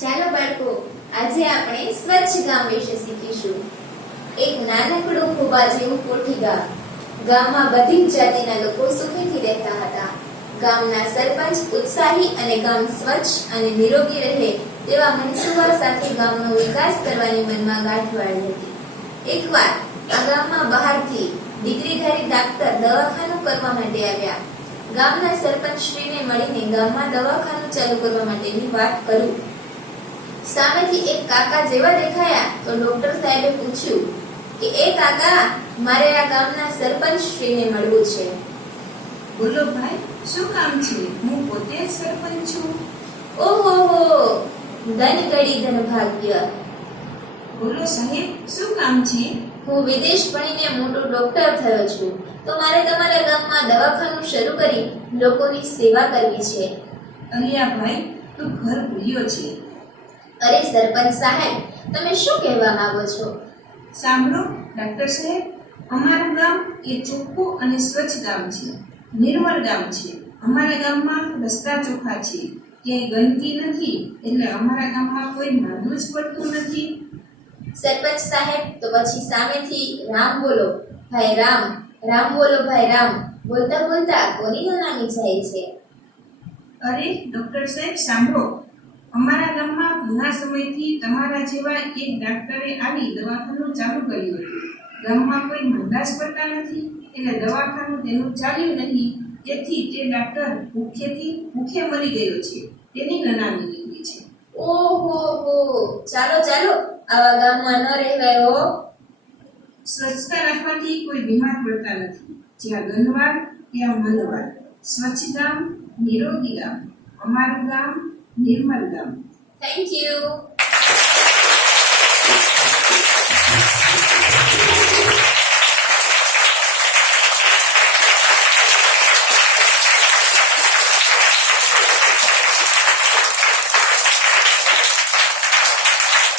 ચાલો બાળકો, આજે આપણે સ્વચ્છ ગામ વિશે શીખીશું. એક નાનકડું ખોબા જેવું કોઠી ગામ. ગામમાં બધી જ જાતિના લોકો સુખીથી રહેતા હતા. ગામના સરપંચ ઉત્સાહી અને ગામ સ્વચ્છ અને નિરોગી રહે તેવા મનસુબા સાથે ગામનો વિકાસ કરવાની મનમાં ગાંઠ વાળી હતી. એકવાર આ ગામમાં બહારથી ડિગ્રીધારી ડાક્ટર દવાખાનું કરવા માટે આવ્યા. ગામના સરપંચશ્રીને મળીને ગામમાં દવાખાનું ચાલુ કરવા માટેની વાત કરી. સામેથી એક કાકા જેવા દેખાયા તો ડોક્ટર સાહેબે પૂછ્યું કે એ કાકા, મારે આ ગામના સરપંચશ્રીને મળવું છે. બોલો ભાઈ, શું કામ છે? હું પોતે જ સરપંચ છું. ઓહો, ધન કડી ધન ભાગ્ય. બોલો સાહેબ, શું કામ છે? હું વિદેશ ભણીને મોટો ડોક્ટર થયો છું, તો મારે તમારા ગામમાં દવાખાનું શરૂ કરી લોકોની સેવા કરવી છે. અરે ભાઈ, તું ઘર ભૂલ્યો છે. અરે સરપંચ સાહેબ, તમે શું કહેવા માંગો છો? સાંભળો ડાક્ટર સાહેબ, અમારું ગામ એ ચોખ્ખું અને સ્વચ્છ ગામ છે, નિર્મળ ગામ છે. અમારા ગામમાં રસ્તા ચોખ્ખા છે, ક્યાંય ગંદકી નથી, એટલે અમારા ગામમાં કોઈ માંદું જ પડતું નથી. સરપંચ સાહેબ, તો પછી સામેથી રામ બોલો ભાઈ રામ, રામ બોલો ભાઈ રામ બોલતા બોલતા કોની નામી જાય છે? અરે ડોક્ટર સાહેબ સાંભળો, અમારા ગામમાં ઘણા સમયથી તમારા જેવા એક ડાક્ટરે આવી દવાખાનું ચાલુ કર્યું હતું. ગામમાં કોઈ માંદા જ પડતા નથી, એટલે દવાખાનું તેનું ચાલ્યું નહીં. તેથી તે ડાક્ટર ભૂખે મરી ગયો છે. તેની નનામી નીકળી છે. ઓહો હો, ચાલો ચાલો, આવા ગામમાં ન રહેવાય હો. સ્વચ્છતા રાખવાથી કોઈ બીમાર પડતા નથી. જ્યાં ગંદવાડ ત્યાં મંદવાડ. સ્વચ્છ ગામ, નિરોગી ગામ. અમારું ગામ નિર્મલ ગામ. Thank you.